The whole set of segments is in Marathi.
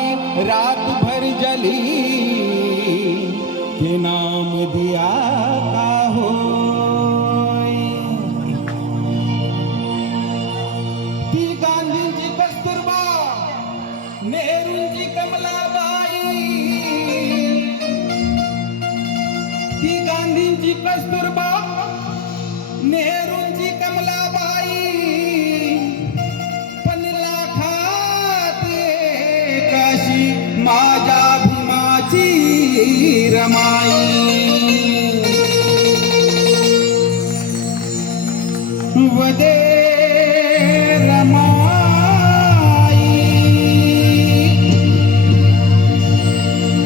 बाई रात भर जली के नाम दिया का हो। ती गांधींची कस्तुरबा, नेहरूंची कमलाबाई, ती गांधींची कस्तुरबा, नेहरूंची कमलाबाई, पण लाखात काशी माझ्या भीमाची रमाई। वदे रमाई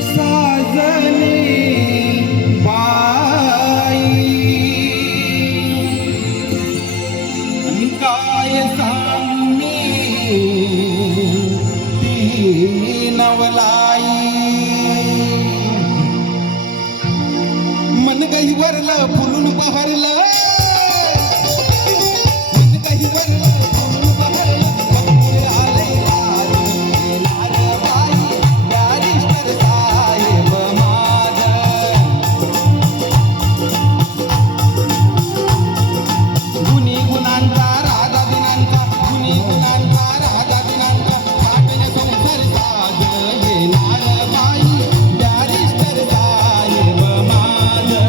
साजनी काय सांगी ती नवलाई। मन गहिवरलं फुलून बहरलं, मन गहिवरलं फुलून बहरलं, आले लालबाई बॅरिस्टर साहेब माझं। गुणी गुणांचा राजा दिनांचा, गुणी गुणांचा राजा दिनांचा, काटणे संसार साज येणार बाई बॅरिस्टर साहेब माझं।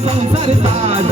संसार साज